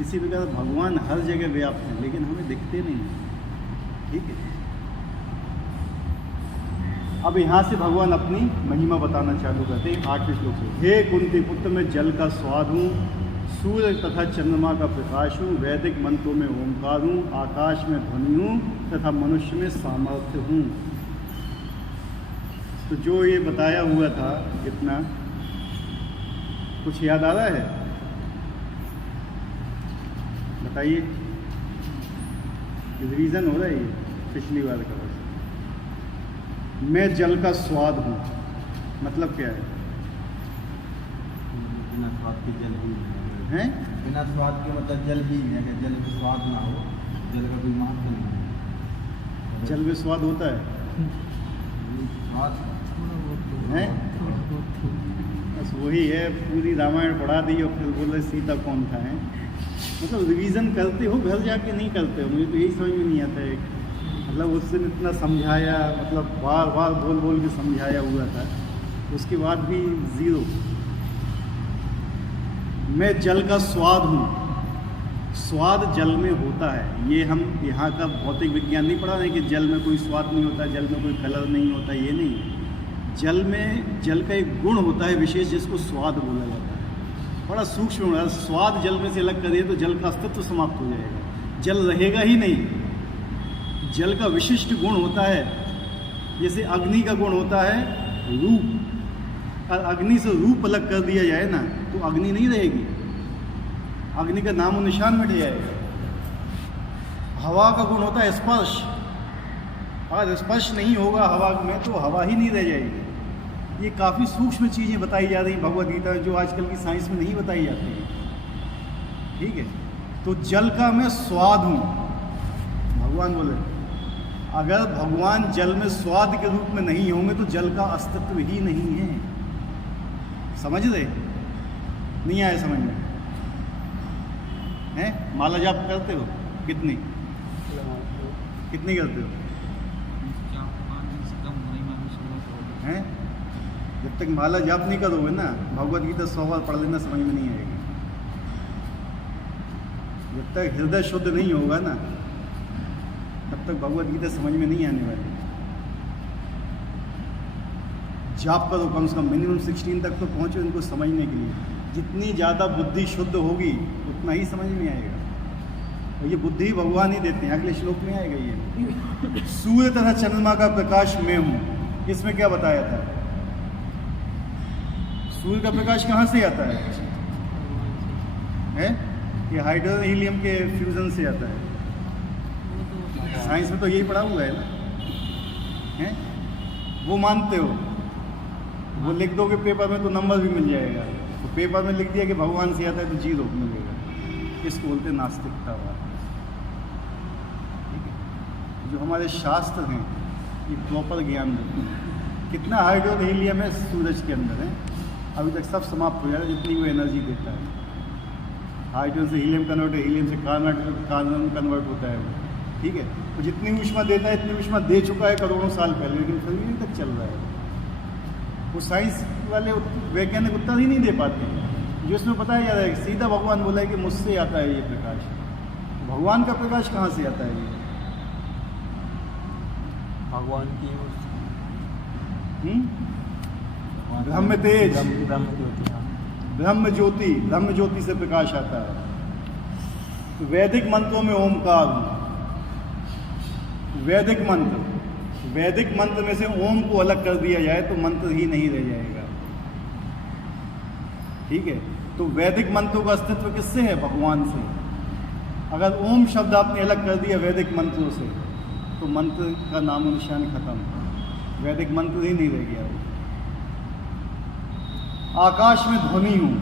इसी प्रकार भगवान हर जगह व्याप्त हैं, लेकिन हमें दिखते नहीं हैं। ठीक है, अब यहाँ से भगवान अपनी महिमा बताना चालू करते हैं 8वें श्लोक से। हे कुंती पुत्र, मैं जल का स्वाद हूँ, सूर्य तथा चंद्रमा का प्रकाश हूँ, वैदिक मंत्रों में ओंकार हूँ, आकाश में ध्वनि हूँ तथा मनुष्य में सामर्थ्य हूँ। तो जो ये बताया हुआ था कितना कुछ याद आ रहा है? बताइए, रिवीजन हो रहा है ये पिछली बार का। मैं जल का स्वाद हूँ मतलब क्या है? बिना स्वाद के जल ही हैं? बिना स्वाद के मतलब जल ही है। अगर जल में स्वाद ना हो, जल का कोई महत्व नहीं है। जल में स्वाद होता है? स्वाद हैं? बस वही है, पूरी रामायण पढ़ा दी और फिर बोले सीता कौन था है। मतलब रिवीजन करते हो, घर जाके नहीं करते हो। मुझे तो यही समझ में नहीं आता है, मतलब उस दिन इतना समझाया, मतलब बार बार बोल बोल के समझाया हुआ था, उसके बाद भी ज़ीरो। मैं जल का स्वाद हूँ, स्वाद जल में होता है। ये हम यहाँ का भौतिक विज्ञान नहीं पढ़ा रहे कि जल में कोई स्वाद नहीं होता, जल में कोई कलर नहीं होता, ये नहीं। जल में जल का एक गुण होता है विशेष, जिसको स्वाद बोला जाता है। बड़ा सूक्ष्म होता है। स्वाद जल में से अलग करिए तो जल का अस्तित्व समाप्त हो जाएगा, जल रहेगा ही नहीं। जल का विशिष्ट गुण होता है, जैसे अग्नि का गुण होता है रूप, और अग्नि से रूप अलग कर दिया जाए ना तो अग्नि नहीं रहेगी, अग्नि का नामो निशान मिट जाएगा। हवा का गुण होता है स्पर्श, अगर स्पर्श नहीं होगा हवा में तो हवा ही नहीं रह जाएगी। ये काफ़ी सूक्ष्म चीज़ें बताई जा रही भगवद गीता में, जो आजकल की साइंस में नहीं बताई जाती है। ठीक है, तो जल का मैं स्वाद हूँ। भगवान बोले अगर भगवान जल में स्वाद के रूप में नहीं होंगे तो जल का अस्तित्व ही नहीं है। समझ रहे? नहीं आए समझ में? हैं? माला जाप करते हो? कितनी कितनी करते हो? हैं? जब तक माला जाप नहीं करोगे ना, भगवद गीता 100 बार पढ़ लेना, समझ में नहीं आएगी। जब तक हृदय शुद्ध नहीं होगा ना, तब तक भगवद गीता समझ में नहीं आने वाली। जाप करो, कम से कम मिनिमम 16 तक तो पहुँचो इनको समझने के लिए। जितनी ज़्यादा बुद्धि शुद्ध होगी उतना ही समझ में आएगा, और ये बुद्धि भगवान ही देते हैं। अगले श्लोक में आएगा ये। सूर्य तथा चंद्रमा का प्रकाश मैं हूँ। इसमें क्या बताया था? सूर्य का प्रकाश कहाँ से आता है? ये हाइड्रोजन हीलियम के फ्यूजन से आता है। साइंस में तो यही पढ़ा हुआ है ना, हैं? वो मानते हो, वो लिख दोगे पेपर में तो नंबर भी मिल जाएगा। तो पेपर में लिख दिया कि भगवान से आता है तो 0 मिलेगा। इसको बोलते नास्तिकता। जो हमारे शास्त्र हैं ये प्रॉपर ज्ञान देते हैं। कितना हाइड्रोजन हीलियम है सूरज के अंदर है, अभी तक सब समाप्त हो जाएगा जितनी वो एनर्जी देता है। हाइड्रोजन से हीलियम कन्वर्ट, हीलियम से कार्बन कन्वर्ट होता है वो। ठीक है, तो जितनी ऊष्मा देता है इतनी ऊष्मा दे चुका है करोड़ों साल पहले, लेकिन फिर भी अभी तक चल रहा है। वो साइंस वाले वैज्ञानिक उत्तर ही नहीं दे पाते। जो इसमें बताया जा रहा है सीधा भगवान बोला है कि मुझसे आता है ये प्रकाश। भगवान का प्रकाश कहाँ से आता है? ये भगवान की ब्रह्म तेज, ब्रह्म ज्योति। ब्रह्म ज्योति से प्रकाश आता है। तो वैदिक मंत्रों में ओमकार, वैदिक मंत्र में से ओम को अलग कर दिया जाए तो मंत्र ही नहीं रह जाएगा। ठीक है, तो वैदिक मंत्रों का अस्तित्व किससे है? भगवान से। अगर ओम शब्द आपने अलग कर दिया वैदिक मंत्रों से तो मंत्र का नामो निशान खत्म, वैदिक मंत्र ही नहीं रह गया वो। आकाश में ध्वनि हूँ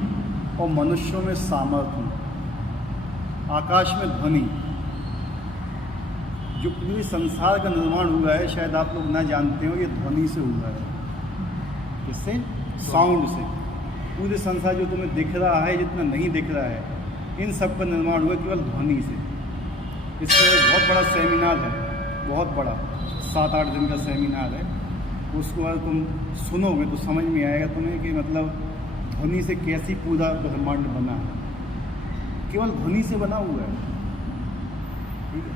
और मनुष्यों में सामर्थ्य हूँ। आकाश में ध्वनि, जो पूरे संसार का निर्माण हुआ है, शायद आप लोग ना जानते हो, ये ध्वनि से हुआ है। किससे? साउंड से। पूरे संसार जो तुम्हें दिख रहा है, जितना नहीं दिख रहा है, इन सब का निर्माण हुआ केवल ध्वनि से। इसमें बहुत बड़ा सेमिनार है, बहुत बड़ा, 7-8 दिन का सेमिनार है। उसको अगर तुम सुनोगे तो समझ में आएगा तुम्हें कि मतलब ध्वनि से कैसी पूरा ब्रह्मांड बना है। केवल ध्वनि से बना हुआ है, ठीक है।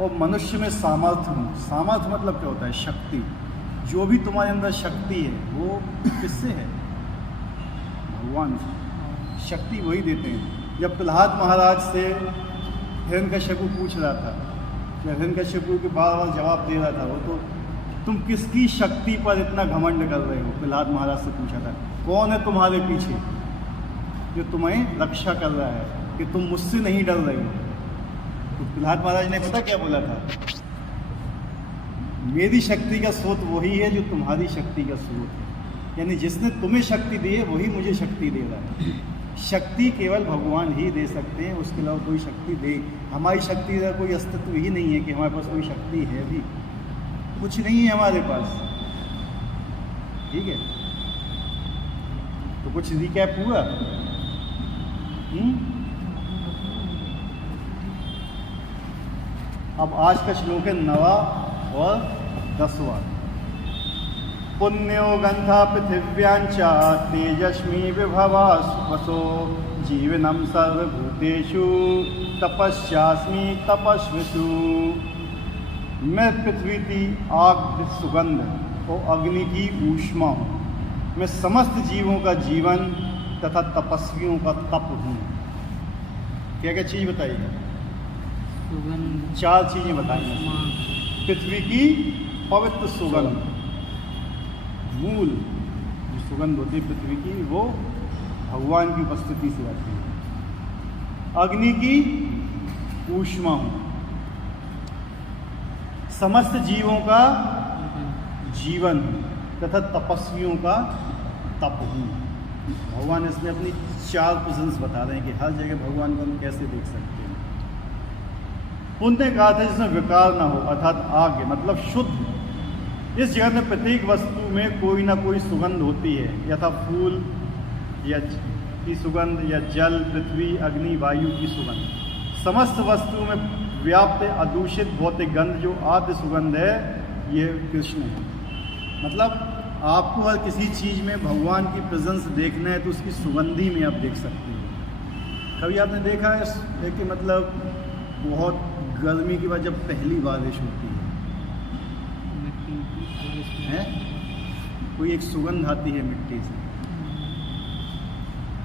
और मनुष्य में सामर्थ्य हूँ, सामर्थ्य मतलब क्या होता है? शक्ति। जो भी तुम्हारे अंदर शक्ति है वो किससे है? भगवान से। शक्ति वही देते हैं। जब प्रहलाद महाराज से हिरण्यकश्यप पूछ रहा था, जब हिरण्यकश्यप के बार बार जवाब दे रहा था वो, तो तुम किसकी शक्ति पर इतना घमंड कर रहे हो? प्रहलाद महाराज से पूछा था, कौन है तुम्हारे पीछे जो तुम्हें रक्षा कर रहा है कि तुम मुझसे नहीं डर रहे हो? तो प्रहलाद महाराज ने पता क्या बोला था? मेरी शक्ति का स्रोत वही है जो तुम्हारी शक्ति का स्रोत है। यानी जिसने तुम्हें शक्ति दी है वही मुझे शक्ति दे रहा है। शक्ति केवल भगवान ही दे सकते हैं, उसके अलावा कोई शक्ति दे, हमारी शक्ति का कोई अस्तित्व ही नहीं है कि हमारे पास कोई शक्ति है भी, कुछ नहीं है हमारे पास, ठीक है। तो कुछ रिकैप हुआ? अब आज का श्लोक है 9वां और 10वां। पुण्यो गंधा पृथिव्यांचा तेजस्मी विभवा वसो जीवनम सर्वभूतेषु तपस्यास्मि तपस्विषु। मैं पृथ्वी की आग सुगंध और अग्नि की ऊष्मा हूँ। मैं समस्त जीवों का जीवन तथा तपस्वियों का तप हूँ। क्या क्या चीज़ बताइए? 4 चीज़ें बताइए। पृथ्वी की पवित्र सुगंध, मूल जो सुगंध होती है पृथ्वी की वो भगवान की उपस्थिति से आती है। अग्नि की ऊष्मा हूँ। समस्त जीवों का जीवन तथा तपस्वियों का तप हूँ। भगवान इसमें अपनी 4 प्रेजेंस बता रहे हैं कि हर जगह भगवान को हम कैसे देख सकते हैं। पुण्य का अर्थ है जिसमें विकार ना हो, अर्थात आग मतलब शुद्ध। इस जगत में प्रत्येक वस्तु में कोई ना कोई सुगंध होती है, यथा फूल या की सुगंध या जल, पृथ्वी, अग्नि, वायु की सुगंध। समस्त वस्तुओं में व्याप्त अदूषित भौतिक गंध जो आद्य सुगंध है ये कृष्ण है। मतलब आपको हर किसी चीज़ में भगवान की प्रेजेंस देखना है तो उसकी सुगंधी में आप देख सकते हैं। कभी आपने देखा है कि मतलब बहुत गर्मी के बाद जब पहली बारिश होती है कोई एक सुगंध आती है मिट्टी से,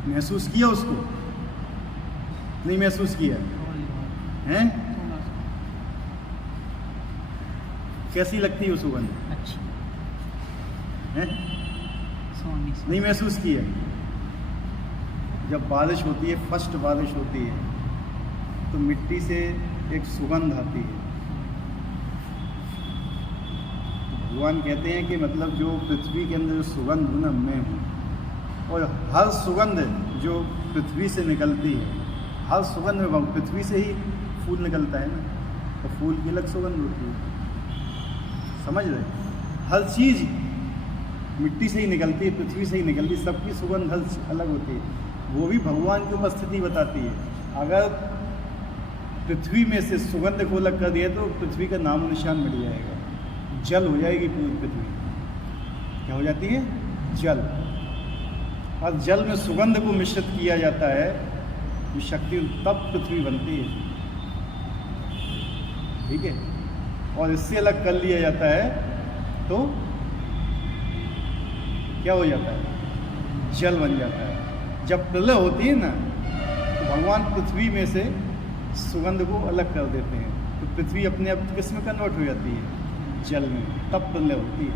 महसूस किया उसको? नहीं महसूस किया है? कैसी लगती है वो सुगंध? अच्छी है? नहीं महसूस किया? जब बारिश होती है, फर्स्ट बारिश होती है तो मिट्टी से एक सुगंध आती है। भगवान कहते हैं कि मतलब जो पृथ्वी के अंदर जो सुगंध हूँ ना मैं हूँ, और हर सुगंध जो पृथ्वी से निकलती है, हर सुगंध में पृथ्वी से ही फूल निकलता है ना, तो फूल की अलग सुगंध होती है, समझ रहे? हर चीज़ मिट्टी से ही निकलती है, पृथ्वी से ही निकलती है, सबकी सुगंध अलग होती है। वो भी भगवान की उपस्थिति बताती है। अगर पृथ्वी में से सुगंध को अलग कर दिया तो पृथ्वी का नाम निशान मिट जाएगा, जल हो जाएगी पूरी पृथ्वी। क्या हो जाती है? जल। और जल में सुगंध को मिश्रित किया जाता है तो शक्ति, तब पृथ्वी बनती है, ठीक है। और इससे अलग कर लिया जाता है तो क्या हो जाता है? जल बन जाता है। जब प्रलय होती है ना तो भगवान पृथ्वी में से सुगंध को अलग कर देते हैं तो पृथ्वी अपने आप किस में कन्वर्ट हो जाती है? जल में। तब प्रलय होती है,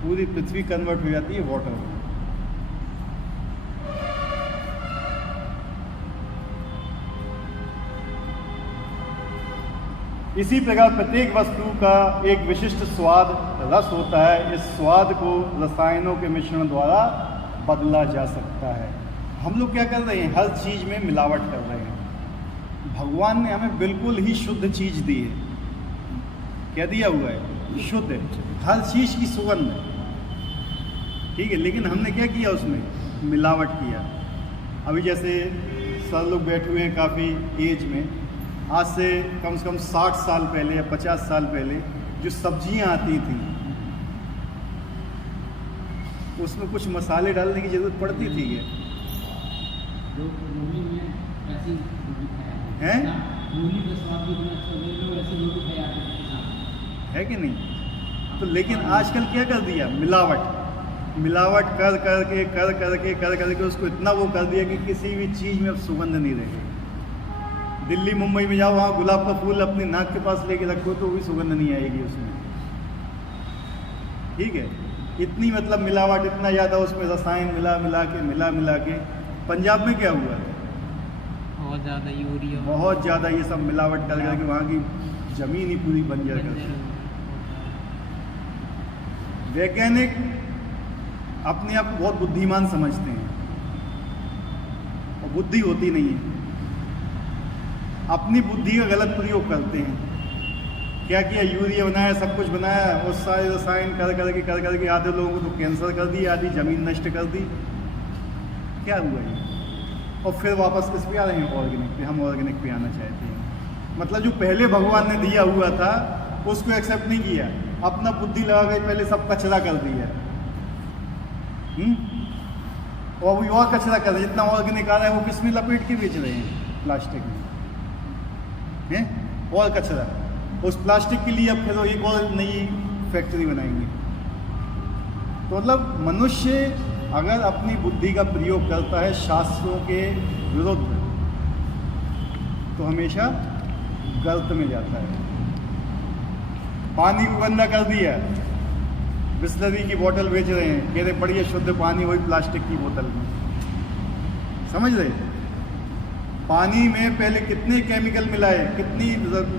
पूरी पृथ्वी कन्वर्ट हो जाती है वाटर में। इसी प्रकार प्रत्येक वस्तु का एक विशिष्ट स्वाद रस होता है। इस स्वाद को रसायनों के मिश्रण द्वारा बदला जा सकता है। हम लोग क्या कर रहे हैं? हर चीज़ में मिलावट कर रहे हैं। भगवान ने हमें बिल्कुल ही शुद्ध चीज़ दी है। क्या दिया हुआ है? शुद्ध। हर चीज़ की सुगंध है, ठीक है, लेकिन हमने क्या किया? उसमें मिलावट किया। अभी जैसे सर लोग बैठे हुए हैं काफ़ी एज में, आज से कम 60 साल पहले या 50 साल पहले जो सब्जियां आती थी उसमें कुछ मसाले डालने की ज़रूरत पड़ती थी क्या? हैं? है कि नहीं? तो लेकिन आजकल क्या कर दिया, मिलावट कर करके उसको इतना वो कर दिया कि किसी भी चीज़ में अब सुगंध नहीं रहेगी। दिल्ली मुंबई में जाओ, वहाँ गुलाब का फूल अपनी नाक के पास लेके रखो तो भी सुगंध नहीं आएगी उसमें। ठीक है, इतनी मतलब मिलावट, इतना ज़्यादा उसमें रसायन मिला के। पंजाब में क्या हुआ है, बहुत ज़्यादा यूरिया, बहुत ज़्यादा ये सब मिलावट कर करके वहाँ की ज़मीन ही पूरी बंजर कर दी। वैज्ञानिक अपने आप को बहुत बुद्धिमान समझते हैं और बुद्धि होती नहीं है, अपनी बुद्धि का गलत प्रयोग करते हैं। क्या किया, यूरिया बनाया, सब कुछ बनाया और सारे रसायन कर करके आधे लोगों को तो कैंसर कर दिया, आधी ज़मीन नष्ट कर दी। क्या हुआ ये? और फिर वापस किस पे आ रहे हैं, ऑर्गेनिक पे। हम ऑर्गेनिक पे आना चाहते हैं। मतलब जो पहले भगवान ने दिया हुआ था उसको एक्सेप्ट नहीं किया, अपना बुद्धि लगा के पहले सब कचरा कर दिया। और अभी और कचरा कर रहे हैं, जितना ऑर्गेनिक आ रहा है वो किस में लपेट के बेच रहे हैं, प्लास्टिक में हैं, और कचरा। उस प्लास्टिक के लिए अब फिर एक और नई फैक्ट्री बनाएंगे। तो मतलब मनुष्य अगर अपनी बुद्धि का प्रयोग करता है शास्त्रों के विरुद्ध तो हमेशा गलत में जाता है। पानी को गंदा कर दिया, बिस्लरी की बोतल बेच रहे हैं, कह रहे बढ़िया शुद्ध पानी, वही प्लास्टिक की बोतल में। समझ रहे, पानी में पहले कितने केमिकल मिलाए, कितनी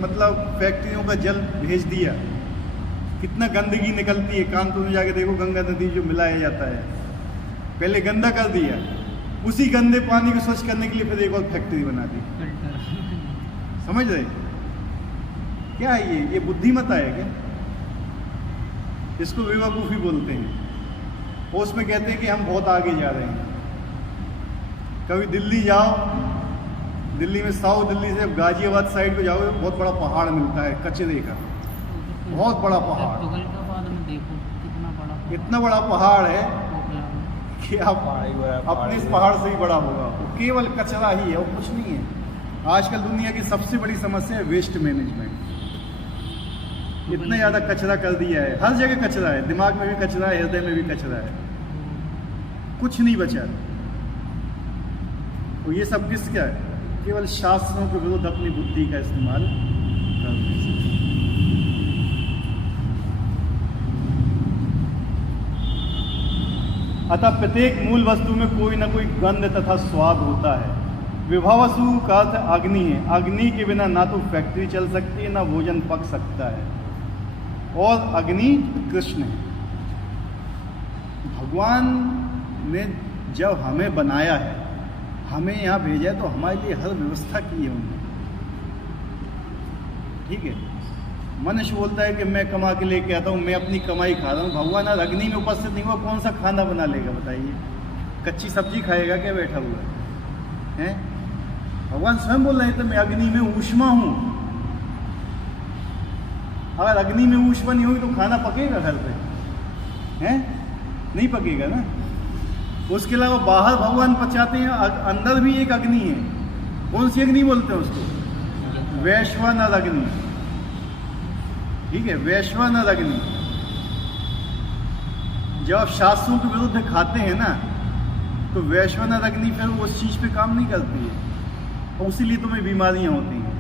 मतलब फैक्ट्रियों का जल भेज दिया, कितना गंदगी निकलती है। कानपुर में जाके देखो, गंगा नदी जो मिलाया जाता है, पहले गंदा कर दिया, उसी गंदे पानी को स्वच्छ करने के लिए फिर एक और फैक्ट्री बना दी। समझ रहे क्या है ये बुद्धिमत्ता है क्या? इसको बेवकूफ़ी बोलते हैं। और उसमें कहते हैं कि हम बहुत आगे जा रहे हैं। कभी दिल्ली जाओ, दिल्ली में साउथ दिल्ली से गाजियाबाद साइड को जाओगे, बहुत बड़ा पहाड़ मिलता है कचरे का, बहुत बड़ा पहाड़। इतना बड़ा पहाड़ है कि आप अपने इस पहाड़ से ही बड़ा होगा, वो केवल कचरा ही है और कुछ नहीं है। आजकल दुनिया की सबसे बड़ी समस्या है वेस्ट मैनेजमेंट। इतना ज़्यादा कचरा कर दिया है, हर जगह कचरा है, दिमाग में भी कचरा है, हृदय में भी कचरा है, कुछ नहीं बचा। तो ये सब किसका है? केवल शास्त्रों के विरुद्ध अपनी बुद्धि का इस्तेमाल करने से। अतः प्रत्येक मूल वस्तु में कोई ना कोई गंध तथा स्वाद होता है। विभवसु का अर्थ अग्नि है। अग्नि के बिना ना तो फैक्ट्री चल सकती है, ना भोजन पक सकता है, और अग्नि कृष्ण है। भगवान ने जब हमें बनाया है, हमें यहाँ भेजा है, तो हमारे लिए हर व्यवस्था की है उन्होंने। ठीक है, मनुष्य बोलता है कि मैं कमा के लेके आता हूँ, मैं अपनी कमाई खा रहा हूँ। भगवान आज अग्नि में उपस्थित नहीं हुआ, कौन सा खाना बना लेगा बताइए? कच्ची सब्जी खाएगा क्या बैठा हुआ है? भगवान स्वयं बोल रहे हैं, तो मैं अग्नि में ऊष्मा हूँ। अगर अग्नि में ऊष्मा नहीं होगी तो खाना पकेगा घर पे? हैं? नहीं पकेगा ना। उसके अलावा बाहर भगवान पचाते हैं, अंदर भी एक अग्नि है। कौन सी अग्नि बोलते हैं उसको? वैश्वानर अग्नि। ठीक है, वैश्वानर अग्नि। जब आप शास्त्रों के विरुद्ध खाते हैं ना, तो वैश्वानर अग्नि फिर उस चीज़ पे काम नहीं करती है, और उसीलिए तुम्हें बीमारियां होती हैं।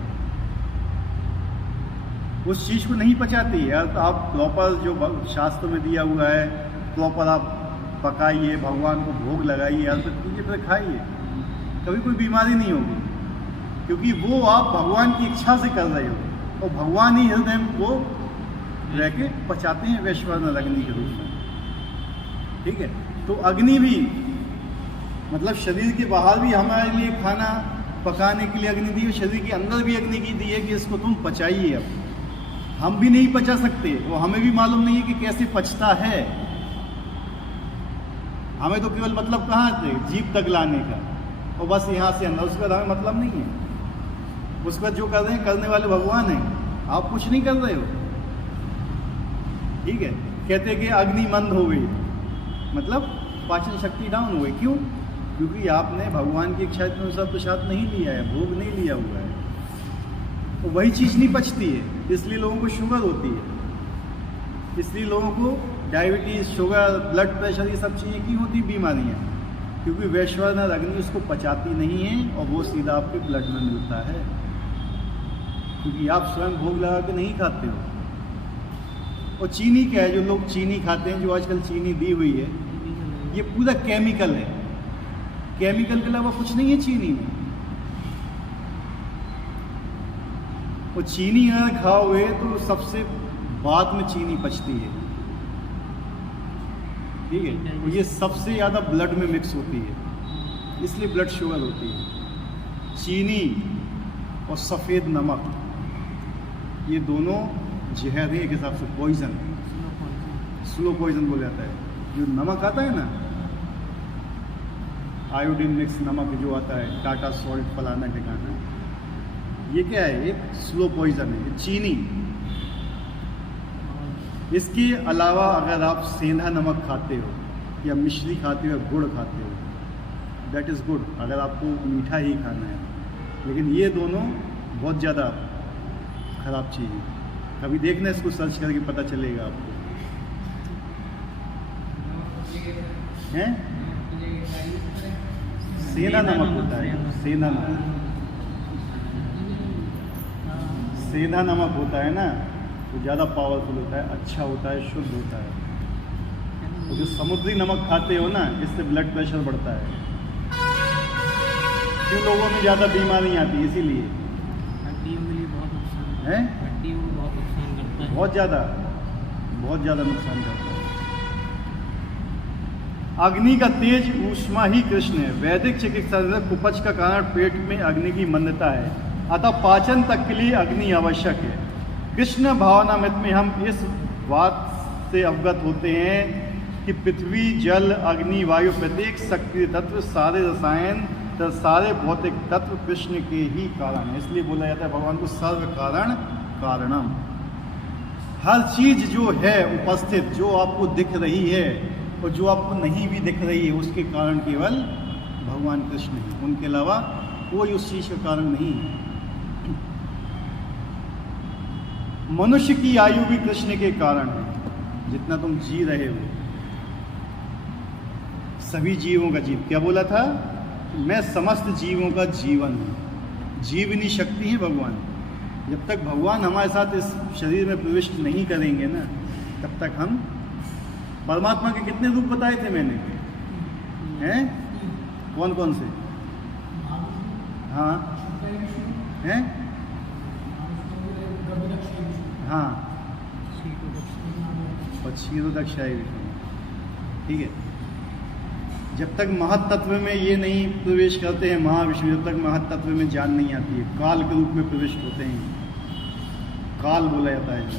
उस चीज़ को नहीं पचाती है। तो आप प्रॉपर जो शास्त्र में दिया हुआ है, प्रॉपर आप पकाइए, भगवान को भोग लगाइए, अर्पित कीजिए, फिर खाइए, कभी कोई बीमारी नहीं होगी, क्योंकि वो आप भगवान की इच्छा से कर रहे हो, और भगवान ही हृदय को रह के पचाते हैं वैश्वानर अग्नि के रूप में। ठीक है, तो अग्नि भी मतलब शरीर के बाहर भी हमारे लिए खाना पकाने के लिए अग्नि दी है, शरीर के अंदर भी अग्नि की दी है कि इसको तुम पचाइए। अब हम भी नहीं पचा सकते, और हमें भी मालूम नहीं है कि कैसे पचता है। हमें तो केवल मतलब कहाँ थे, जीभ तक लाने का, और बस यहाँ से अंदर, उसके बाद हमें मतलब नहीं है। उसके बाद जो कर रहे हैं, करने वाले भगवान हैं, आप कुछ नहीं कर रहे हो। ठीक है, कहते हैं कि अग्नि मंद हो गई, मतलब पाचन शक्ति डाउन हो गई। क्यों? क्योंकि आपने भगवान की इच्छा के अनुसार प्रसाद नहीं लिया है, भोग नहीं लिया हुआ है, तो वही चीज़ नहीं पचती है, इसलिए लोगों को शुगर होती है, इसलिए लोगों को डायबिटीज़, शुगर, ब्लड प्रेशर, ये सब चीज़ें क्यों होती बीमारियाँ? क्योंकि वैश्वानर अग्नि उसको पचाती नहीं है और वो सीधा आपके ब्लड में मिलता है, क्योंकि आप स्वयं भोग लगा के नहीं खाते हो। और चीनी क्या है? जो लोग चीनी खाते हैं, जो आजकल चीनी दी हुई है, ये पूरा केमिकल है, केमिकल के अलावा कुछ नहीं है चीनी में। और चीनी अगर खाओगे तो सबसे बाद में चीनी पचती है, ठीक है? तो ये सबसे ज़्यादा ब्लड में मिक्स होती है, इसलिए ब्लड शुगर होती है। चीनी और सफ़ेद नमक, ये दोनों जहर है एक हिसाब से, पॉइजन, स्लो पॉइजन बोला जाता है। जो नमक आता है ना, आयोडीन मिक्स नमक जो आता है, टाटा सॉल्ट फलाना ठिकाना, ये क्या है? एक स्लो पॉइजन है, ये चीनी। इसके अलावा अगर आप सेंधा नमक खाते हो या मिश्री खाते हो या गुड़ खाते हो, दैट इज़ गुड, अगर आपको मीठा ही खाना है। लेकिन ये दोनों बहुत ज़्यादा ख़राब चीज़ है। कभी देखना, इसको सर्च करके पता चलेगा आपको, हैं? सेंधा नमक होता है, सेंधा नमक, सेंधा नमक होता है ना, तो ज़्यादा पावरफुल होता है, अच्छा होता है, शुद्ध होता है। तो जो समुद्री नमक खाते हो ना, इससे ब्लड प्रेशर बढ़ता है, क्यों लोगों में ज़्यादा बीमारी आती है, इसीलिए हड्डियों के लिए बहुत नुकसान है, हड्डियों को बहुत नुकसान करता है, बहुत ज़्यादा नुकसान करता है। अग्नि का तेज ऊष्मा ही कृष्ण है। वैदिक चिकित्सा में कुपच का कारण पेट में अग्नि की मंदता है, अतः पाचन तक के लिए अग्नि आवश्यक है। कृष्ण भावनामृत में हम इस बात से अवगत होते हैं कि पृथ्वी, जल, अग्नि, वायु, प्रत्येक सक्रिय तत्व, सारे रसायन, सारे भौतिक तत्व कृष्ण के ही कारण है। इसलिए बोला जाता है भगवान को सर्व कारण कारणम। हर चीज़ जो है उपस्थित, जो आपको दिख रही है और जो आपको नहीं भी दिख रही है, उसके कारण केवल भगवान कृष्ण है, उनके अलावा कोई उस चीज़ का कारण नहीं है। मनुष्य की आयु भी कृष्ण के कारण है, जितना तुम जी रहे हो, सभी जीवों का जीव, क्या बोला था? मैं समस्त जीवों का जीवन हूँ, जीवनी शक्ति है भगवान। जब तक भगवान हमारे साथ इस शरीर में प्रविष्ट नहीं करेंगे ना, तब तक हम, परमात्मा के कितने रूप बताए थे मैंने, हैं? कौन कौन से? हाँ, हैं? हाँ, और क्षीरोदक्षाई विष्णु, ठीक है। जब तक महत्तत्व में ये नहीं प्रवेश करते हैं महाविष्णु, जब तक महत्तत्व में जान नहीं आती है, काल के रूप में प्रविष्ट होते हैं, काल बोला जाता है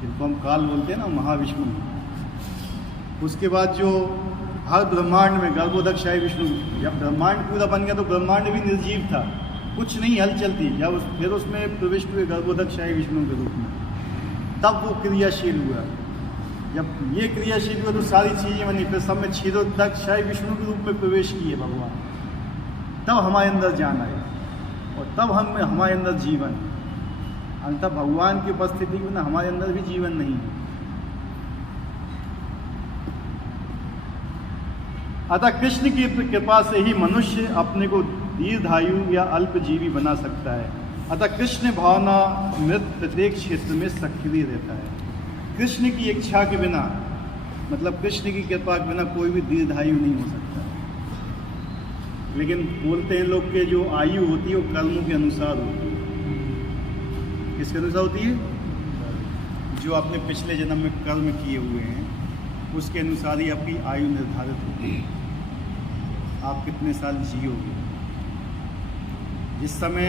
जिनको हम काल बोलते हैं ना, महाविष्णु। उसके बाद जो हर ब्रह्मांड में गर्भोदक्षाई विष्णु, जब ब्रह्मांड पूरा बन गया तो ब्रह्मांड भी निर्जीव था, कुछ नहीं हलचल थी, जब फिर उसमें प्रविष्ट हुए गर्भोदक्षाई विष्णु के रूप में, तब वो क्रियाशील हुआ। जब ये क्रियाशील हुआ तो सारी चीज़ें बनी, फिर सब में क्षीरोदक्षाई विष्णु के रूप में प्रवेश किए भगवान, तब हमारे अंदर जान आई और तब हमारे अंदर जीवन। अंततः भगवान की उपस्थिति में ना हमारे अंदर भी जीवन नहीं है। अतः कृष्ण की कृपा से ही मनुष्य अपने को दीर्घायु या अल्पजीवी बना सकता है। अतः कृष्ण भावना मृत प्रत्येक क्षेत्र में सक्रिय रहता है। कृष्ण की इच्छा के बिना, मतलब कृष्ण की कृपा के बिना कोई भी दीर्घायु नहीं हो सकता। लेकिन बोलते हैं लोग के जो आयु होती है वो कर्मों के अनुसार होती है। किसके अनुसार होती है? जो आपने पिछले जन्म में कर्म किए हुए हैं उसके अनुसार ही आपकी आयु निर्धारित होती है, आप कितने साल जियोगे। जिस समय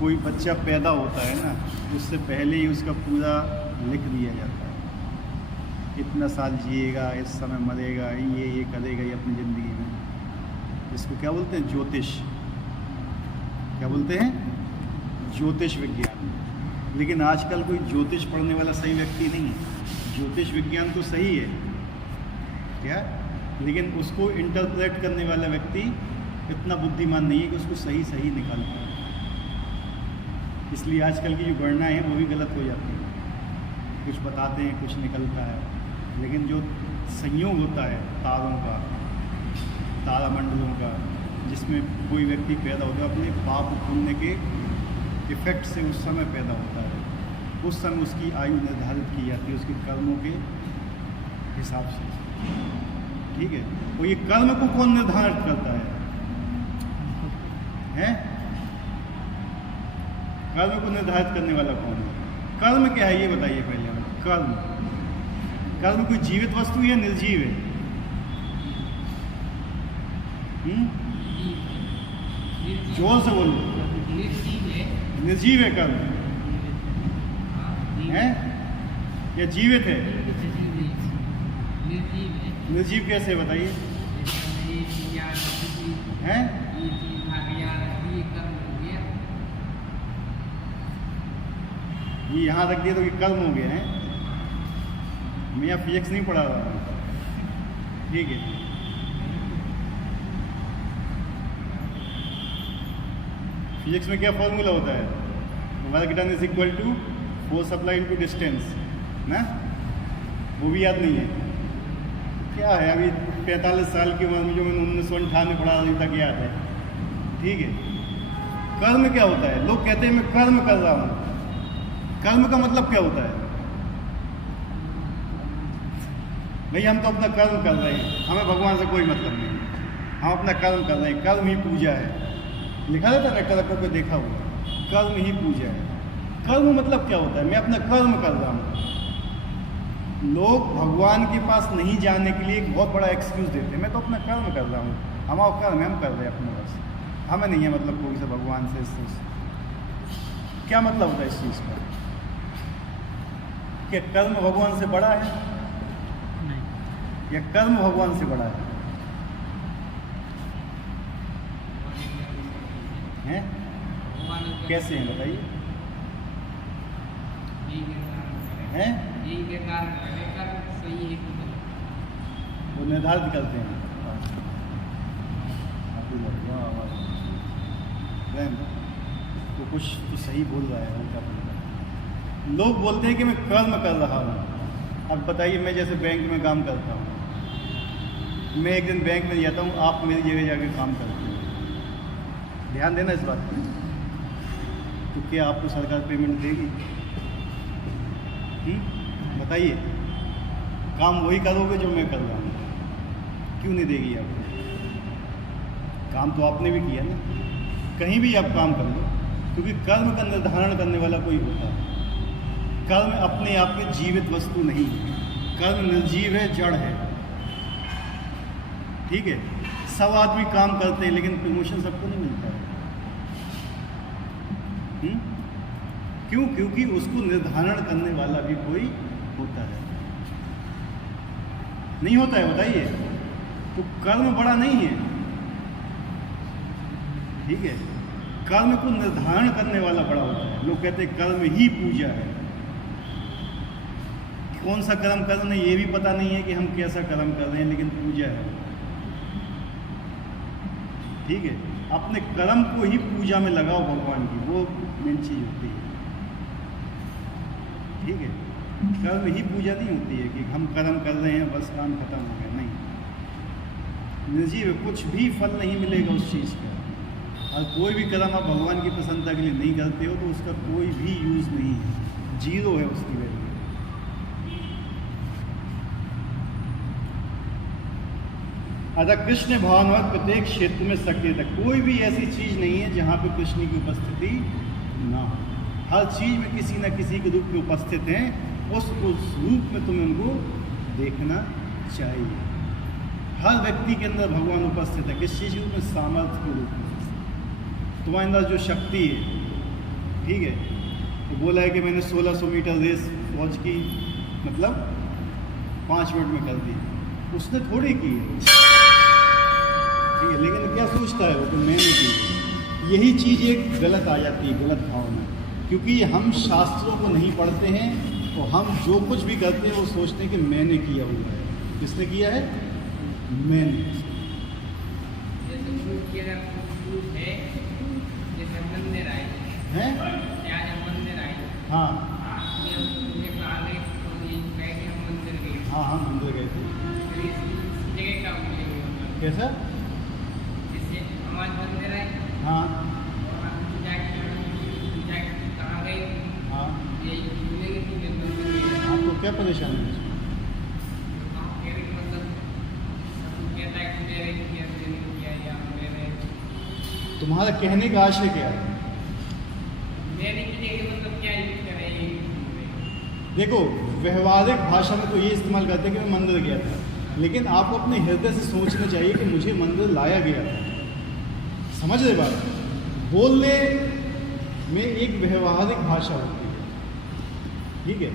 कोई बच्चा पैदा होता है ना, उससे पहले ही उसका पूरा लिख दिया जाता है, इतना साल जिएगा, इस समय मरेगा, ये करेगा ये अपनी ज़िंदगी में। इसको क्या बोलते हैं? ज्योतिष। क्या बोलते हैं? ज्योतिष विज्ञान। लेकिन आजकल कोई ज्योतिष पढ़ने वाला सही व्यक्ति नहीं है। ज्योतिष विज्ञान तो सही है, क्या, लेकिन उसको इंटरप्रेट करने वाला व्यक्ति इतना बुद्धिमान नहीं है कि उसको सही सही निकाल पाए। इसलिए आजकल की जो गणना है वो भी गलत हो जाती है, कुछ बताते हैं कुछ निकलता है, लेकिन जो संयोग होता है तारों का, तारामंडलों का, जिसमें कोई व्यक्ति पैदा होता है अपने पाप पुण्य के इफेक्ट से उस समय पैदा होता है, उस समय उसकी आयु निर्धारित की जाती है उसके कर्मों के हिसाब से, ठीक है। और ये कर्म को कौन निर्धारित करता है? कर्म को निर्धारित करने वाला कौन है? कर्म क्या है ये बताइए पहले हमें। कर्म कोई जीवित वस्तु है, निर्जीव है? जोर से बोलो। निर्जीव है कर्म है या जीवित है? निर्जीव कैसे बताइए? हैं? ये यहाँ रख दिया तो ये कर्म हो गए हैं। मैं यहाँ फिजिक्स नहीं पढ़ा रहा हूँ, ठीक है। फिजिक्स में क्या फॉर्मूला होता है? Work done is equal to force apply into distance ना, वो भी याद नहीं है। क्या है अभी 45 साल की उम्र में जो मैंने 1998 पढ़ा अभी तक याद है, ठीक है। कर्म क्या होता है? लोग कहते हैं मैं कर्म कर रहा हूँ, कर्म का मतलब क्या होता है? भाई हम तो अपना कर्म कर रहे हैं, हमें भगवान से कोई मतलब नहीं, हम अपना कर्म कर रहे हैं। कर्म ही पूजा है, लिखा रहता है कलेक्टर को देखा हुआ, कर्म ही पूजा है। कर्म मतलब क्या होता है? मैं अपना कर्म कर रहा हूँ। लोग भगवान के पास नहीं जाने के लिए एक बहुत बड़ा एक्सक्यूज़ देते हैं, मैं तो अपना कर्म कर रहा हूँ, हमारा कर्म है, हम कर रहे हैं अपने पास, हमें नहीं है मतलब कोई सा भगवान से। इससे क्या मतलब होता है इस चीज़ का? क्या कर्म भगवान से बड़ा है या कर्म भगवान से बड़ा है? हैं? कैसे हैं बताइए? हैं? वो निर्धारित करते हैं। तो कुछ तो सही बोल रहा है उनका। लोग बोलते हैं कि मैं कर्म कर रहा हूँ। अब बताइए, मैं जैसे बैंक में काम करता हूँ, मैं एक दिन बैंक में जाता हूँ, आप मेरी जगह जाके काम करते हैं, ध्यान देना इस बात पर। तो क्या आपको सरकार पेमेंट देगी? बताइए, काम वही करोगे जो मैं कर रहा हूँ, क्यों नहीं देगी आपको? काम तो आपने भी किया ना, कहीं भी आप काम कर लो, क्योंकि कर्म का निर्धारण करने वाला कोई होता है। कर्म अपने आप में जीवित वस्तु नहीं है, कर्म निर्जीव है, जड़ है, ठीक है। सब आदमी काम करते हैं लेकिन प्रमोशन सबको नहीं मिलता है। क्यों? क्योंकि उसको निर्धारण करने वाला भी कोई होता है। नहीं होता है, बताइए। तो कर्म बड़ा नहीं है, ठीक है। कर्म को निर्धारण करने वाला बड़ा होता है। लोग कहते हैं कर्म ही पूजा है। कौन सा कर्म कर रहे हैं ये भी पता नहीं है कि हम कैसा कर्म कर रहे हैं, लेकिन पूजा है, ठीक है। अपने कर्म को ही पूजा में लगाओ भगवान की, वो मेन चीज होती है, ठीक है। कर्म ही पूजा नहीं होती है कि हम कर्म कर रहे हैं बस काम खत्म हो गया, नहीं। निर्जीव, कुछ भी फल नहीं मिलेगा उस चीज़ का। और कोई भी कर्म आप भगवान की प्रसन्नता के लिए नहीं करते हो तो उसका कोई भी यूज़ नहीं है, जीरो है उसकी वैल्यू। अतः कृष्ण भावनात्मक प्रत्येक क्षेत्र में सक्रिय था। कोई भी ऐसी चीज़ नहीं है जहाँ पे कृष्ण की उपस्थिति ना हो। हर चीज़ में किसी न किसी के रूप में उपस्थित हैं, उस रूप में तुम्हें उनको देखना चाहिए। हर व्यक्ति के अंदर भगवान उपस्थित है। किस चीज़ के रूप में? सामर्थ्य के रूप में। तुम्हारे अंदर जो शक्ति है, ठीक है। तो बोला है कि मैंने 1600 मीटर रेस फौज की मतलब 5 मिनट में कर दी, उसने थोड़ी की है, ठीक है। लेकिन क्या सोचता है वो कि मैंने की। यही चीज़ एक गलत आ जाती है, गलत भावना, क्योंकि हम शास्त्रों को नहीं पढ़ते हैं तो हम जो कुछ भी करते हैं वो सोचते हैं कि मैंने किया हुआ है। किसने किया है? मैं नहीं कर सकता। जैसे फूड की अगर फूड है, जैसे मंदिर आए, हैं? क्या जब मंदिर आए, हाँ ये मुझे कहा गया तो ये कहे कि हम मंदिर गए, हाँ हाँ मंदिर गए थे। फिर इस जगह का बोलेंगे मतलब, कैसा? जैसे हमारे मंदिर आए हाँ और आप जाके कहाँ गए, हाँ। यही बोलेंगे कि मैं मंदिर गया। आपको क्या परेशानी है? आप कह रहे कि मतलब सब कहता है कि मेरे किया मैंने किया या मेरे तुम्हारा कहने का आशय क्या है? मैंने की जगह मतलब क्या यूज करें ये देखो, व्यवहारिक भाषा में तो ये इस्तेमाल करते हैं कि मैं मंदिर गया था, लेकिन आपको अपने हृदय से सोचना चाहिए कि मुझे मंदिर लाया गया था। समझ रहे बात? बोलने में एक व्यवहारिक भाषा होती है, ठीक है?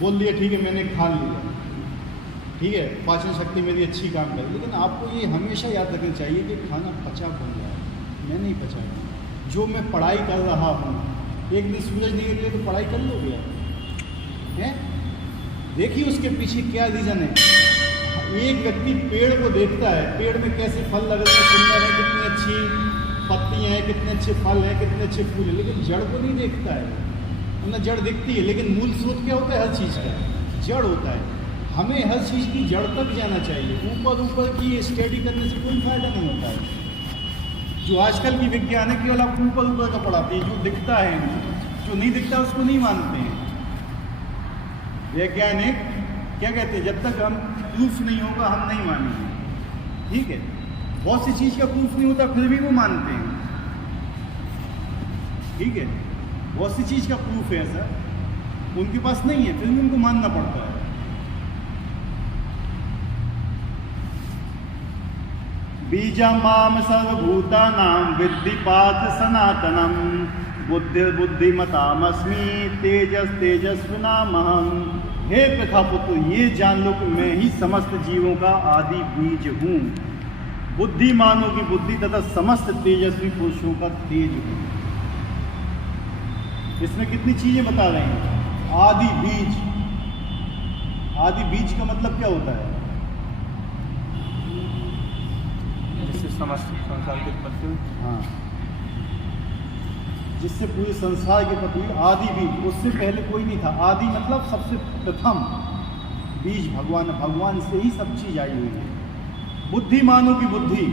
बोल लिया, ठीक है, मैंने खा लिया, ठीक है, पाचन शक्ति मेरी अच्छी काम करे, लेकिन आपको ये हमेशा याद रखना चाहिए कि खाना पचा बन रहा है, मैं नहीं पचाया। जो मैं पढ़ाई कर रहा हूँ, एक दिन सूरज नहीं निकले तो पढ़ाई कर लोगे आप, हैं? देखिए उसके पीछे क्या रीज़न है। एक व्यक्ति पेड़ को देखता है, पेड़ में कैसे फल लग रहे हैं, सुंदर है, कितनी अच्छी पत्तियाँ हैं, कितने अच्छे फल हैं, कितने अच्छे फूल हैं, लेकिन जड़ को नहीं देखता है। ना जड़ दिखती है, लेकिन मूल स्रोत क्या होता है? हर चीज़ का जड़ होता है। हमें हर चीज़ की जड़ तक जाना चाहिए। ऊपर ऊपर की स्टडी करने से कोई फायदा नहीं होता है। जो आजकल की विज्ञान है केवल आपको ऊपर ऊपर का पढ़ाती है, जो दिखता है, जो नहीं दिखता उसको नहीं मानते हैं। वैज्ञानिक क्या कहते हैं? जब तक हम प्रूफ नहीं होगा हम नहीं मानेंगे, ठीक है? बहुत सी चीज़ का प्रूफ नहीं होता फिर भी वो मानते हैं, ठीक है? बहुत सी चीज़ का प्रूफ है ऐसा उनके पास नहीं है, फिर भी उनको मानना पड़ता है। बीजं माम सर्वभूतानां विद्धि पार्थ सनातनम बुद्धिर्बुद्धिमतामस्मि तेजस्विनामहम्। हे प्रथापुत्र, ये जान लो कि मैं ही समस्त जीवों का आदि बीज हूँ, बुद्धिमानों की बुद्धि तथा समस्त तेजस्वी पुरुषों का तेज हूँ। इसमें कितनी चीजें बता रहे हैं? आदि बीज। आदि बीज का मतलब क्या होता है? जिससे समस्त संसार की उत्पत्ति हुई। हाँ, जिससे पूरे संसार की उत्पत्ति हुई, आदि बीज। उससे पहले कोई नहीं था। आदि मतलब सबसे प्रथम बीज भगवान, भगवान से ही सब चीज आई हुई है। बुद्धिमानों की बुद्धि,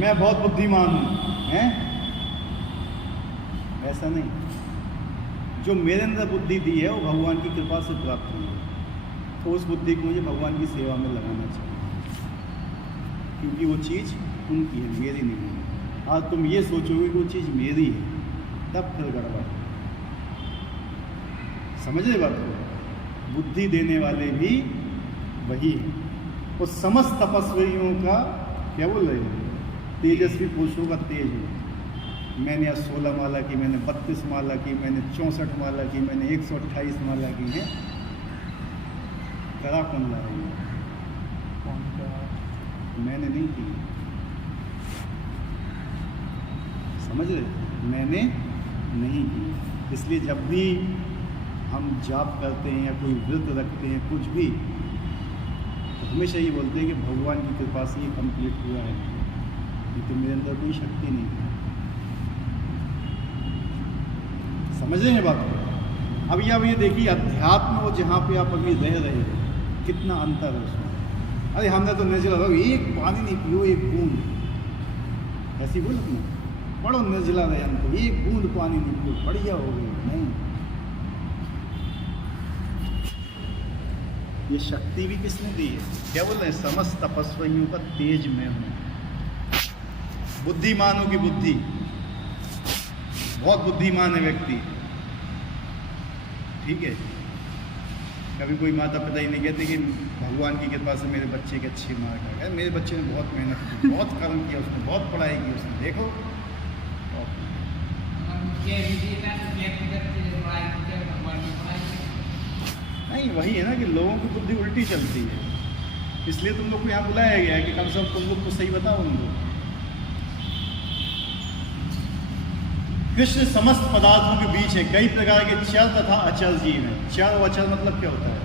मैं बहुत बुद्धिमान हूँ, हैं? ऐसा नहीं। जो मेरे अंदर बुद्धि दी है वो भगवान की कृपा से प्राप्त हुई है, तो उस बुद्धि को मुझे भगवान की सेवा में लगाना चाहिए, क्योंकि वो चीज़ उनकी है, मेरी नहीं है। आज तुम ये सोचोगे कि वो चीज़ मेरी है, तब फिर गड़बड़। समझ रहे बात को? बुद्धि देने वाले भी वही है। और समस्त तपस्वियों का क्या बोल रहे हैं? तेजस्वी पुरुषों का तेज है। मैंने आज 16 माला की, मैंने 32 माला की, मैंने 64 माला की, मैंने 128 माला की है। करा कौन ला रही है? मैंने नहीं की। समझ रहे? मैंने नहीं की। इसलिए जब भी हम जाप करते हैं या कोई व्रत रखते हैं, कुछ भी, तो हमेशा ये बोलते हैं कि भगवान की कृपा से ये कंप्लीट हुआ है, नहीं तो मेरे अंदर कोई शक्ति नहीं है। समझ रहे हैं बात को? अब ये देखिए, अध्यात्म और जहाँ पे आप अभी रह रहे हो, कितना अंतर है उसमें। अरे हमने तो निर्जला रहो, एक पानी नहीं पियो, एक बूंद, ऐसी बोल अपना बड़ो निर्जला रहे हमको, एक बूंद पानी नहीं पियो, बढ़िया हो गई। नहीं, ये शक्ति भी किसने दी है? क्या बोल रहे हैं? समस्त तपस्वियों का तेज मैं हूँ। बुद्धिमानों की बुद्धि, बहुत बुद्धिमान है व्यक्ति, ठीक है? कभी कोई माता पिता ही नहीं कहते कि भगवान की कृपा से मेरे बच्चे के अच्छे मार्क आ गए। मेरे बच्चे ने बहुत मेहनत की, बहुत कर्म किया, उसने बहुत पढ़ाई की, उसने देखो। नहीं, वही है ना कि लोगों की बुद्धि उल्टी चलती है। इसलिए तुम लोग को यहाँ बुलाया गया है कि कम से कम तुम लोग को सही बताओ उनको। कृष्ण समस्त पदार्थों के बीच है। कई प्रकार के चर तथा अचर जीव हैं। चर और अचर मतलब क्या होता है?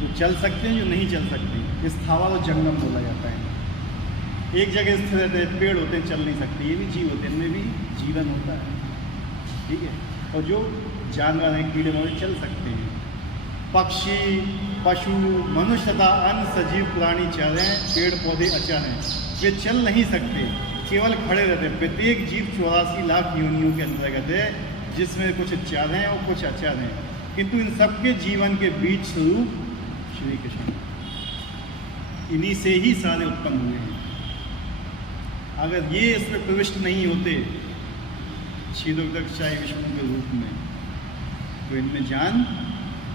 जो चल सकते हैं, जो नहीं चल सकते। स्थावर और जंगम बोला जाता है। एक जगह स्थिर रहते हैं, पेड़ होते हैं, चल नहीं सकते, ये भी जीव होते हैं, इनमें भी जीवन होता है, ठीक है। और जो जानवर हैं, कीड़े मकोड़े, चल सकते हैं। पक्षी, पशु, मनुष्य तथा अन्य सजीव प्राणी चल हैं, पेड़ पौधे अचल हैं, वे चल नहीं सकते, केवल खड़े रहते हैं। प्रत्येक जीव 84 लाख योनियों के अंतर्गत है, जिसमें कुछ चल हैं और कुछ अचल हैं, किंतु इन सबके जीवन के बीच स्वरूप श्री कृष्ण, इन्हीं से ही सारे उत्पन्न हुए हैं। अगर ये इसमें प्रविष्ट नहीं होते क्षीरोदक चाहे विष्णु के रूप में, तो इनमें जान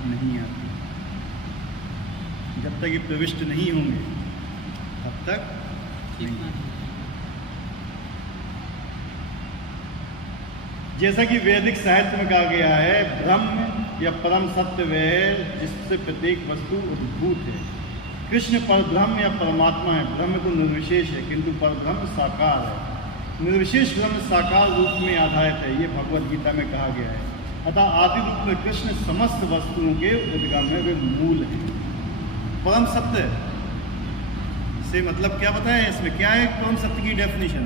नहीं आती। जब तक ये प्रविष्ट नहीं होंगे तब तक नहीं। जैसा कि वैदिक साहित्य में कहा गया है, ब्रह्म या परम सत्य वह है जिससे प्रत्येक वस्तु उद्भूत है। कृष्ण परब्रह्म या परमात्मा है। ब्रह्म तो निर्विशेष है, किंतु परब्रह्म साकार है। निर्विशेष ब्रह्म साकार रूप में आधारित है, ये भगवद गीता में कहा गया है। अतः आदि रूप में कृष्ण समस्त वस्तुओं के उद्गम में वे मूल हैं। परम सत्य से मतलब क्या बताया इसमें? क्या है परम सत्य की डेफिनेशन?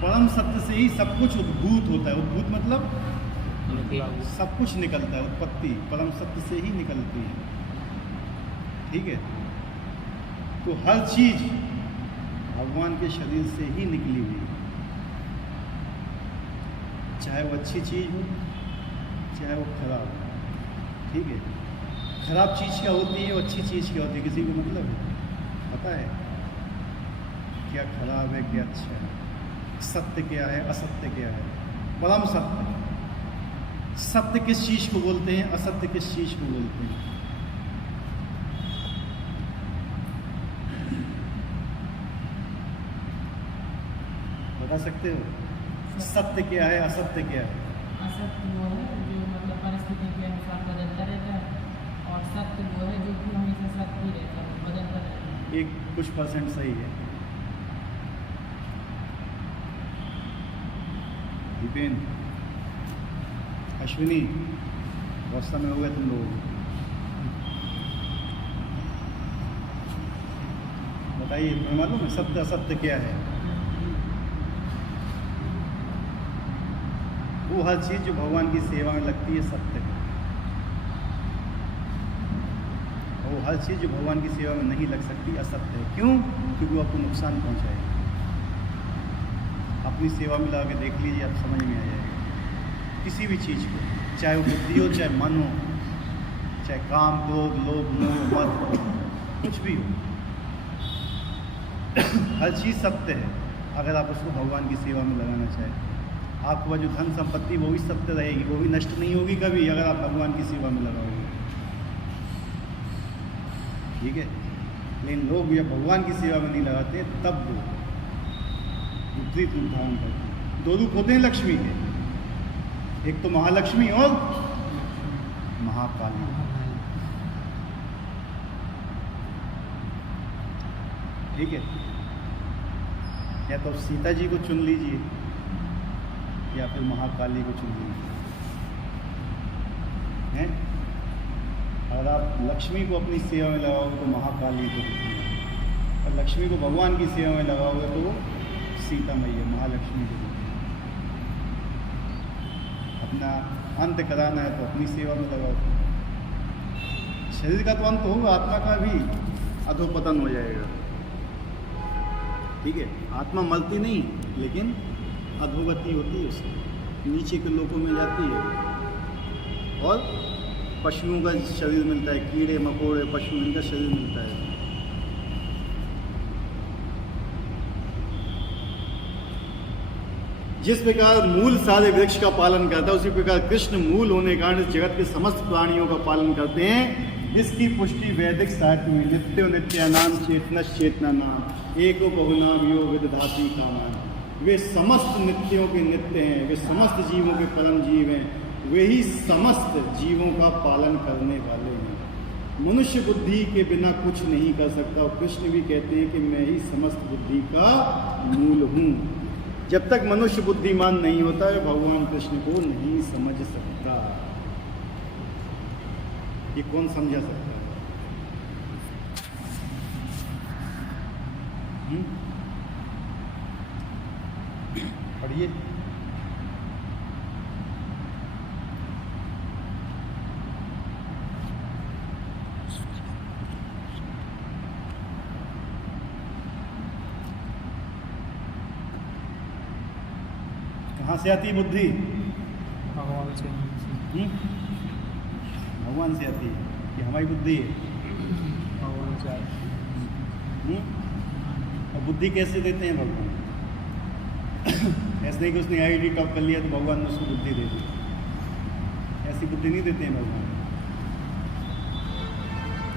परम सत्य से ही सब कुछ उद्भूत होता है। उद्भूत मतलब सब कुछ निकलता है, उत्पत्ति परम सत्य से ही निकलती है, ठीक है। तो हर चीज भगवान के शरीर से ही निकली हुई है, चाहे वो अच्छी चीज हो चाहे वो खराब हो, ठीक है। खराब चीज क्या होती है और अच्छी चीज क्या होती है, किसी को मतलब है? पता है क्या खराब है क्या अच्छा है, सत्य क्या है असत्य क्या है? परम सत्य। सत्य किस चीज को बोलते हैं, असत्य किस चीज को बोलते हैं? बता सकते हो? सत्य क्या है असत्य क्या है? असत्य वो है जो मतलब परिस्थिति के अनुसार बदलता रहता है, और सत्य वो है जो कि हमेशा सत्य ही रहता है, बदलता रहता है। एक कुछ परसेंट सही है। दीपेन, अश्विनी, बहुत समय हो गया तुम लोगों को, बताइए तुम्हें मालूम है सत्य असत्य क्या है? वो हर चीज़ जो भगवान की सेवा में लगती है सत्य है, और वो हर चीज़ जो भगवान की सेवा में नहीं लग सकती असत्य है। क्यों? क्योंकि वो आपको नुकसान पहुंचाएगी। अपनी सेवा में लगा के देख लीजिए, आप समझ में आ जाएगा। किसी भी चीज़ को, चाहे वो बुद्धि हो चाहे मन हो, चाहे काम, क्रोध, लोभ, मोह, मद, कुछ भी हो, हर चीज़ सत्य है अगर आप उसको भगवान की सेवा में लगाना चाहें। आपको जो धन संपत्ति वो भी सत्य रहेगी, वो भी नष्ट नहीं होगी कभी अगर आप भगवान की सेवा में लगाओगे, ठीक है। लेकिन लोग जब भगवान की सेवा में नहीं लगाते तब वो विपरीत रूप धारण करते हैं। दो रूप होते हैं लक्ष्मी के, एक तो महालक्ष्मी और महाकाली। ठीक है, या तो सीता जी को चुन लीजिए या फिर महाकाली को चुन लीजिए, हैं? अगर आप लक्ष्मी को अपनी सेवा में लगाओगे तो महाकाली को, और लक्ष्मी को भगवान की सेवा में लगाओगे तो सीता मैया महालक्ष्मी को। अपना अंत कराना है तो अपनी सेवा में लगाओ। शरीर का तो अंत होगा, आत्मा का भी अधोपतन हो जाएगा, ठीक है। आत्मा मरती नहीं लेकिन अधोगति होती है, उसकी नीचे के लोकों में जाती है, और पशुओं का शरीर मिलता है, कीड़े मकोड़े पशु, इनका शरीर मिलता है। जिस प्रकार मूल सारे वृक्ष का पालन करता है, उसी प्रकार कृष्ण मूल होने के कारण इस जगत के समस्त प्राणियों का पालन करते हैं। इसकी पुष्टि वैदिक साहित्य में नित्यो नित्यानाम चेतनस चेतना नाम एको बहुनाम यो विदधाति कामान। वे समस्त नित्यों के नित्य हैं, वे समस्त जीवों के परम जीव हैं, वे ही समस्त जीवों का पालन करने वाले हैं। मनुष्य बुद्धि के बिना कुछ नहीं कर सकता, और कृष्ण भी कहते हैं कि मैं ही समस्त बुद्धि का मूल हूँ। जब तक मनुष्य बुद्धिमान नहीं होता है भगवान कृष्ण को नहीं समझ सकता। ये कौन समझा सकता है? पढ़िए। कहाँ से आती है बुद्धि? भगवान से भगवान से आती है। ये हमारी बुद्धि है। भगवान से और बुद्धि कैसे देते हैं भगवान? ऐसे नहीं कि उसने आईआईटी टॉप कर लिया तो भगवान ने उसको बुद्धि दे दी। ऐसी बुद्धि नहीं देते हैं भगवान,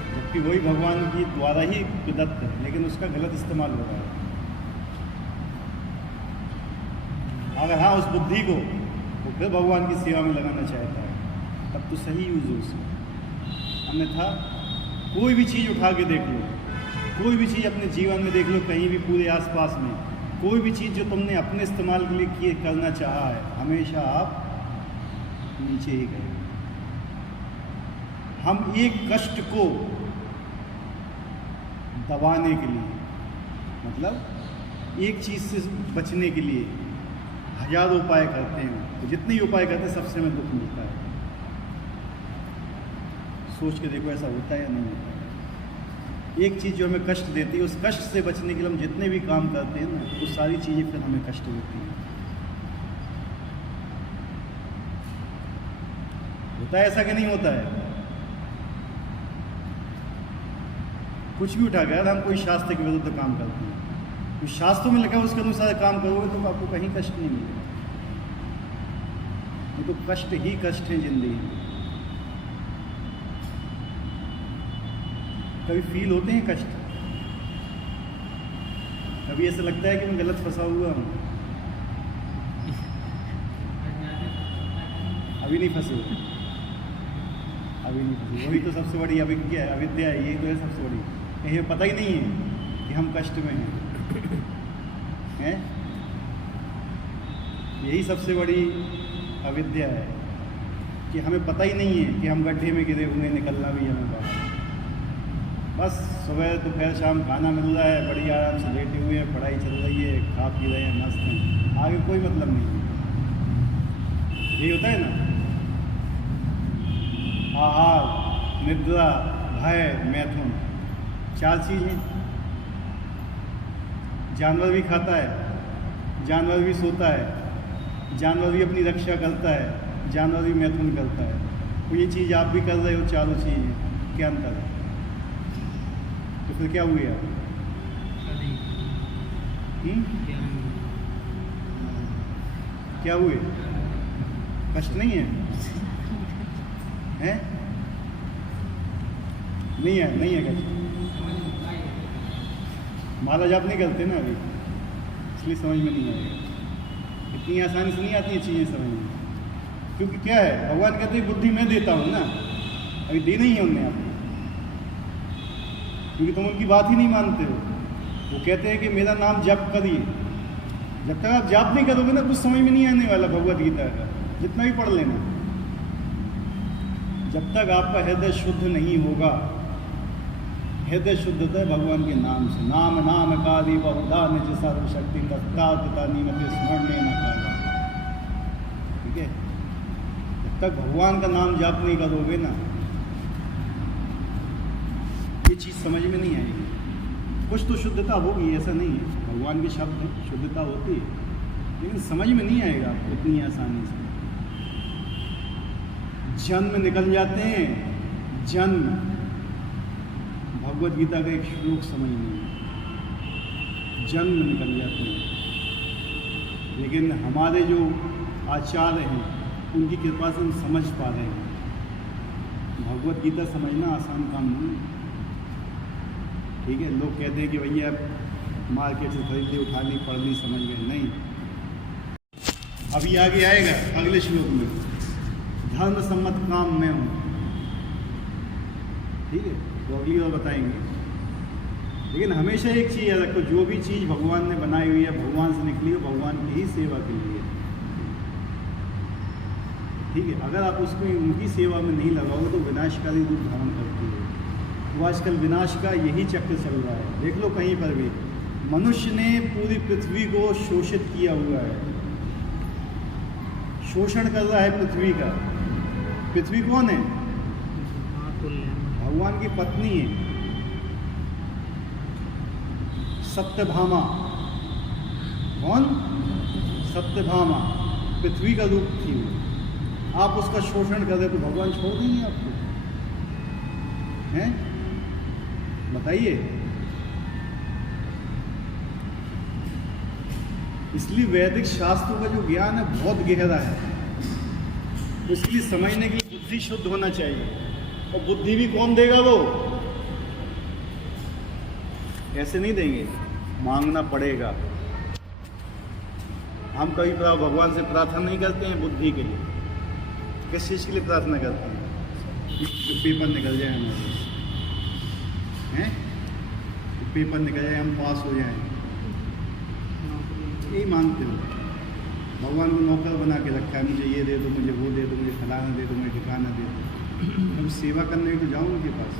जबकि वही भगवान की द्वारा ही प्रदत्त है, लेकिन उसका गलत इस्तेमाल हो रहा है। अगर हाँ उस बुद्धि को वो फिर भगवान की सेवा में लगाना चाहता है तब तो सही यूज हो उसका। अन्यथा कोई भी चीज़ उठा के देख लो, कोई भी चीज़ अपने जीवन में देख लो, कहीं भी पूरे आसपास में कोई भी चीज़ जो तुमने अपने इस्तेमाल के लिए किए करना चाहा है, हमेशा आप नीचे ही गए। हम एक कष्ट को दबाने के लिए, मतलब एक चीज़ से बचने के लिए हजारों उपाय करते हैं, तो जितने ही उपाय करते हैं सबसे हमें दुख मिलता है। सोच के देखो ऐसा होता है या नहीं होता है? एक चीज़ जो हमें कष्ट देती है, उस कष्ट से बचने के लिए हम जितने भी काम करते हैं ना, वो सारी चीज़ें फिर हमें कष्ट देती हैं। होता है ऐसा कि नहीं होता है? कुछ भी उठा गया, हम कोई शास्त्र के विरुद्ध काम करते हैं, उस शास्त्रों में लिखा है उसके अनुसार काम करोगे तो आपको कहीं कष्ट नहीं मिलेगा। ये तो कष्ट ही कष्ट है जिंदगी में। कभी फील होते हैं कष्ट? कभी ऐसा लगता है कि मैं गलत फंसा हुआ हूँ? अभी नहीं फंसे हो, अभी नहीं फंसे। वही तो सबसे बड़ी अविद्या है, अविद्या है, यही तो है सबसे बड़ी। कहीं पता ही नहीं है कि हम कष्ट में हैं, हैं? यही सबसे बड़ी अविद्या है कि हमें पता ही नहीं है कि हम गड्ढे में गिरे हुए, निकलना भी हमें बाहर। बस सुबह दोपहर शाम खाना मिल रहा है, बढ़िया आराम से लेटे हुए हैं, पढ़ाई चल रही है, खा पी रहे हैं, मस्त हैं, आगे कोई मतलब नहीं है। यही होता है ना? आहार, निद्रा, भय, मैथुन, 4 चीज़ें। जानवर भी खाता है, जानवर भी सोता है, जानवर भी अपनी रक्षा करता है, जानवर भी मैथुन करता है। तो ये चीज़ आप भी कर रहे हो, चारों चीज़ें, क्या अंतर है? तो फिर क्या हुए आप? क्या हुए? कष्ट नहीं है? हैं? नहीं है, नहीं है कष्ट। माला जाप नहीं करते ना अभी, इसलिए समझ में नहीं आएगा। इतनी आसानी से नहीं आती है चीज़ें समझ में, क्योंकि क्या है, भगवान कहते हैं बुद्धि मैं देता हूँ ना, अभी दी नहीं है उन्हें आपको, क्योंकि तुम उनकी बात ही नहीं मानते हो। वो कहते हैं कि मेरा नाम जप करिए। जब तक आप जाप नहीं करोगे ना, कुछ समझ में नहीं आने वाला भगवद गीता का, जितना भी पढ़ लेना। जब तक आपका हृदय शुद्ध नहीं होगा, हृदय शुद्धता है भगवान के नाम से। नाम नाम काली बहुधा निज सर्वशक्ति तत्ता निमते स्मरण न काला। ठीक है, जब तक भगवान का नाम जाप नहीं करोगे ना, ये चीज़ समझ में नहीं आएगी। कुछ तो शुद्धता होगी, ऐसा नहीं है, भगवान के शब्द में शुद्धता होती है, लेकिन समझ में नहीं आएगा आपको इतनी आसानी से। जन्म निकल जाते हैं, जन्म। भगवद गीता का एक श्लोक समझ नहीं, जन्म निकल जाते हैं। लेकिन हमारे जो आचार्य हैं, उनकी कृपा से हम समझ पा रहे हैं। भगवद गीता समझना आसान काम नहीं है। ठीक है, लोग कहते हैं कि भैया मार्केट से खरीद ली, उठा ली, पढ़ ली, समझ गए। नहीं, अभी आगे आएगा अगले श्लोक में, धर्म सम्मत काम मैं हूँ। ठीक है, तो अगली बार बताएंगे। लेकिन हमेशा एक चीज़ याद रखो, जो भी चीज़ भगवान ने बनाई हुई है, भगवान से निकली है, भगवान की ही सेवा के लिए। ठीक है, अगर आप उसको उनकी सेवा में नहीं लगाओगे तो विनाशकारी रूप धारण करती है। तो आजकल विनाश का यही चक्र चल रहा है, देख लो कहीं पर भी मनुष्य ने पूरी पृथ्वी को शोषित किया हुआ है, शोषण कर रहा है पृथ्वी का। पृथ्वी कौन है? भगवान की पत्नी है सत्यभामा। कौन? सत्यभामा पृथ्वी का रूप थी वो। आप उसका शोषण कर रहे तो भगवान छोड़ देंगे आपको? हैं? बताइए। इसलिए वैदिक शास्त्रों का जो ज्ञान है बहुत गहरा है, इसलिए समझने के लिए बुद्धि शुद्ध होना चाहिए। और बुद्धि भी कौन देगा? वो ऐसे नहीं देंगे, मांगना पड़ेगा। हम कभी भगवान से प्रार्थना नहीं करते हैं बुद्धि के लिए। किस चीज़ के लिए प्रार्थना करते हैं? कि पेपर निकल जाए हमारे, हैं? पेपर निकल जाए, हम पास हो जाएं, यही मांगते हो। भगवान को नौकर बना के रखा है, मुझे ये दे दो, मुझे वो दे दो, मुझे फलाना दे दो, मुझे ठिकाना दे दो। हम सेवा करने तो जाओ उनके पास।